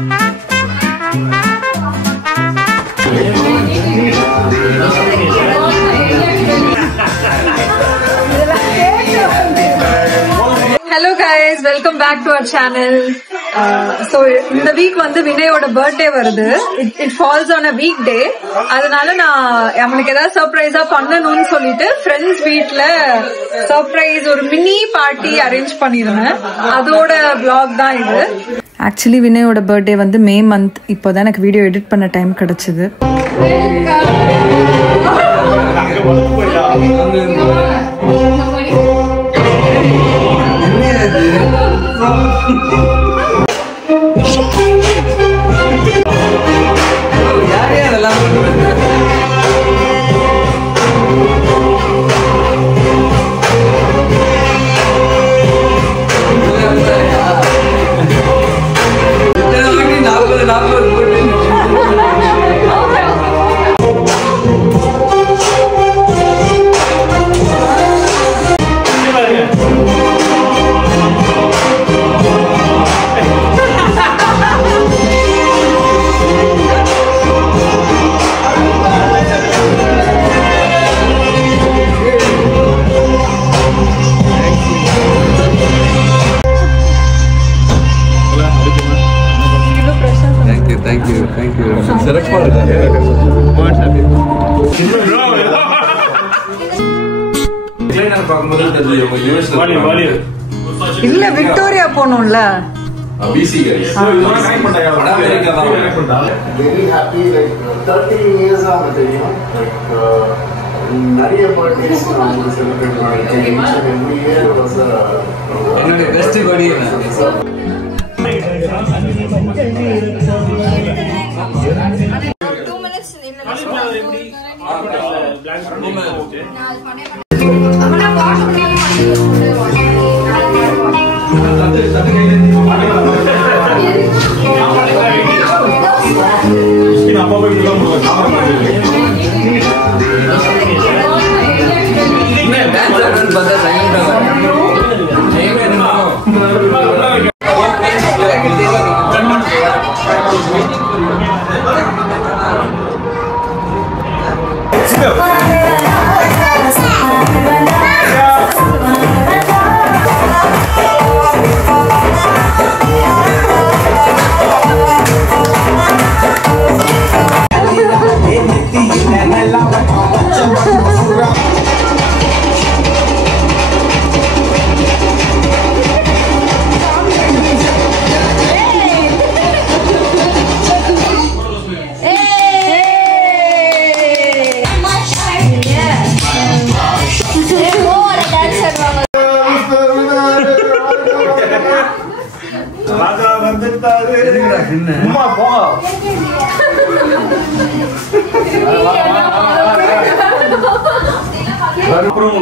Hello guys, welcome back to our channel. So in the week வந்து வினயோட birthday வருது. It falls on a weekday. அதனால நான் அவனுக்கு ஏதாவது சர்ப்ரைஸா பண்ணணும்னு சொல்லிட்டு ஃப்ரெண்ட்ஸ் வீட்ல சர்ப்ரைஸ் ஒரு மினி பார்ட்டி அரேஞ்ச் பண்ணிருந்தேன். அதோட vlog தான் இது. ஆக்சுவலி வினயோட பர்த்டே வந்து மே மந்த். இப்போதான் எனக்கு வீடியோ எடிட் பண்ண டைம் கிடைச்சது. Thank you. Select for it. I'm happy. இல்ல Victoria போணும்ல. BC guys. Very happy. Like 13 years ஆகுது தெரியும். நிறைய parties நாம celebrate பண்ணிருக்கோம். Every year was என்னோட best birthday.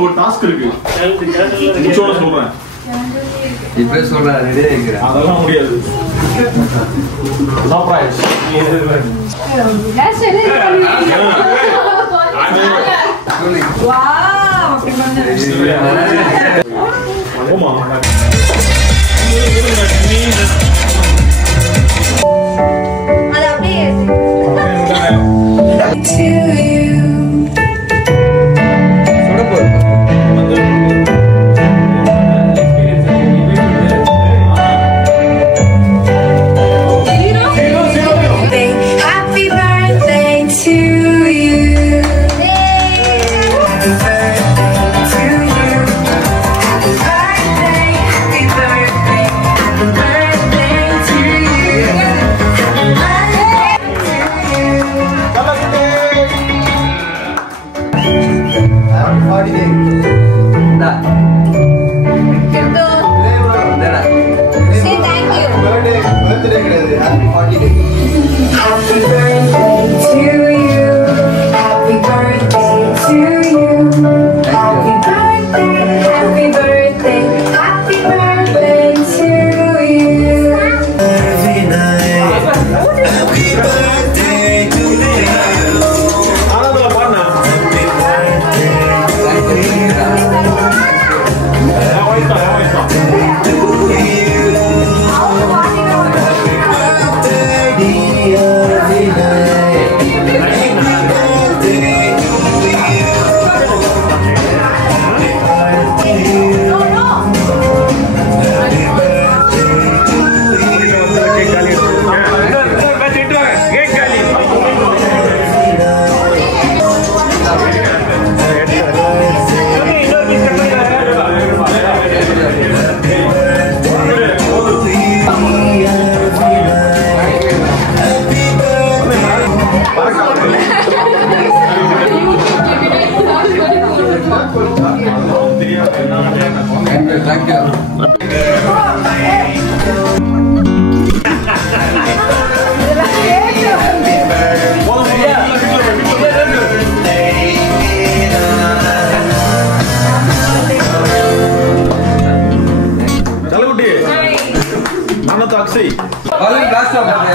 ஒரு டாஸ்க் இருக்கு. நிச்சோட சொல்றேன். இப்ப சொல்றேன் ரெடியா இருக்கேன். அதெல்லாம் முடியாது. சர்ப்ரைஸ். வாவ் அப்படி பண்ணு. ஆமா. அது அப்படியே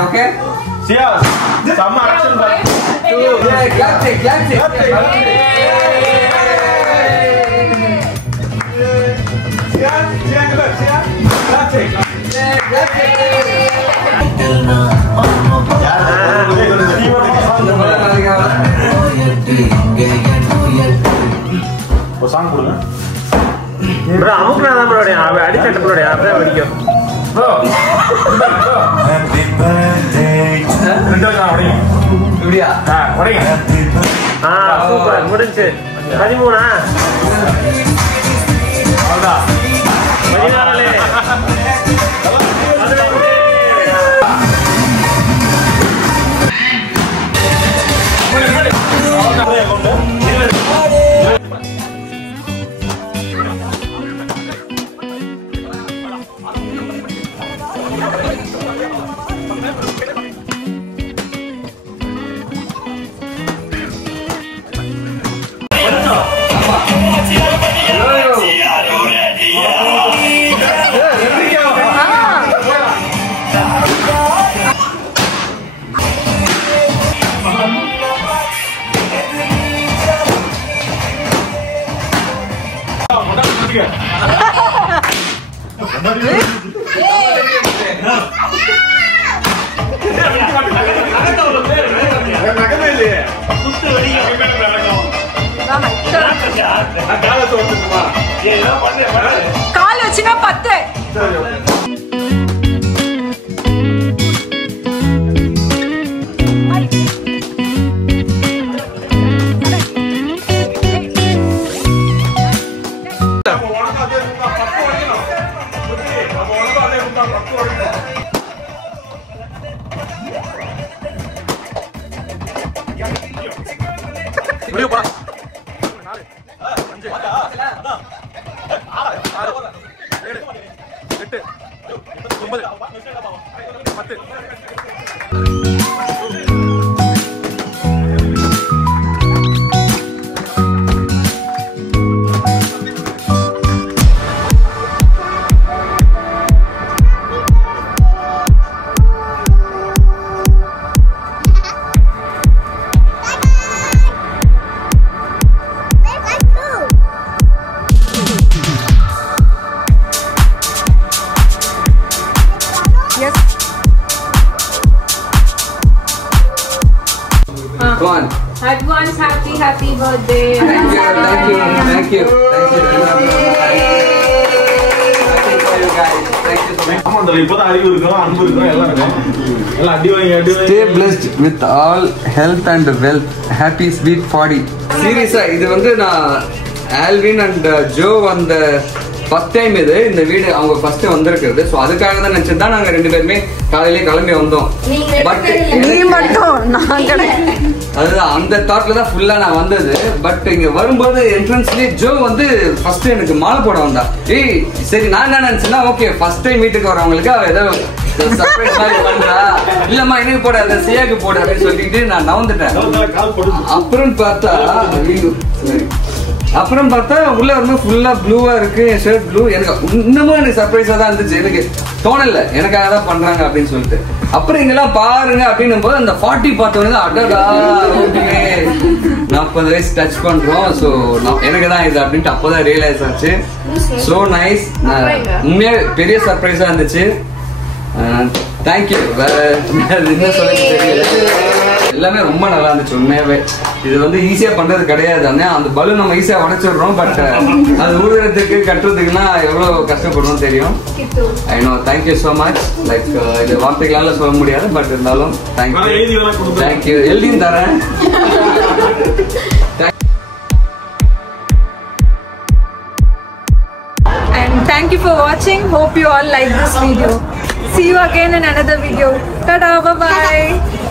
Okay? சியா சம்ம ஆக்ஷன் பாரு. Clap it. ஒரு சாங் கொடுங்க. bro அமுக்குனா தான் bro அடிச்சட்ட bro அப்படியே வடிக்கும். இப்படியா? சூப்பர் முடிஞ்சு 13 அவ்வளோதான் 14 கால் வச்சுனா 10. Advance happy birthday. Thank you. இப்பதான் அறிவு இருக்கும், அன்பு இருக்கும், எல்லாம் இருக்கும். எல்லாம் அடி வாங்கி Stay blessed with all health and wealth. Happy sweet 40. சீரியஸா இது வந்து நான் ஆல்வின் அண்ட் ஜோ வந்த ஃபர்ஸ்ட் டைம் இது இந்த வீடு அவங்க ஃபர்ஸ்ட் வந்திருக்கிறது. ஸோ அதுக்காக தான் நினைச்சு தான் நாங்கள் 2 பேருமே காலையிலே கிளம்பி வந்தோம். பட் நீ மட்டும் நான் கிடையாது. அதுதான் அந்த தாட்ல தான் ஃபுல்லா நான் வந்தது. பட் இங்க வரும்போது என்ட்ரன்ஸ்லயே ஜோ வந்து ஃபர்ஸ்ட் எனக்கு மாலை போட வந்தா. ஏய் சரி நான் என்ன நினைச்சேன்னா ஓகே ஃபர்ஸ்ட் டைம் வீட்டுக்கு வரவங்களுக்கு அவ ஏதோ சர்ப்ரைஸ் மாதிரி பண்றா, இல்லம்மா எனக்கு போட அதை சியாக்கு போட அப்படின்னு சொல்லிட்டு நான் நவந்துட்டேன். அப்புறம் பார்த்தா உள்ள வரும்போது ஃபுல்லா ப்ளூவா இருக்கு, என் ஷர்ட் ப்ளூ. எனக்கு இன்னமும் எனக்கு சர்ப்ரைஸா தான் இருந்துச்சு. எனக்கு தோணல எனக்காக தான் பண்றாங்க அப்படின்னு சொல்லிட்டு. அப்புறம் இங்கெல்லாம் பாருங்க அப்படின்னும் போது அந்த 40 பார்த்தோன்னே அடடா ஓகே 40 வயசு டச் பண்றோம். ஸோ எனக்கு தான் இது அப்படின்ட்டு அப்போதான் ரியலைஸ் ஆச்சு. ஸோ நைஸ், உண்மையா பெரிய சர்ப்ரைஸா இருந்துச்சு. தேங்க்யூ. வேற என்ன சொல்ல தெரியல, எல்லாமே ரொம்ப நல்லா இருந்துச்சு உண்மையாவே. இது வந்து ஈஸியா பண்றது கிடையாது. அந்த பலூன் நம்ம ஈஸியா உடைச்சிடுறோம், பட் அது ஊடுறதுக்கு கட்டுறதுக்குன்னா எவ்வளவு கஷ்டப்படுறோம் தெரியும். I know. Thank you so much. Like இது வார்த்தைகளால சொல்ல முடியாது, பட் இருந்தாலும் தேங்க்யூ. எழுதியும் தரேன். And thank you for watching. Hope you all like this video. See you again in another video. Ta-da, bye-bye.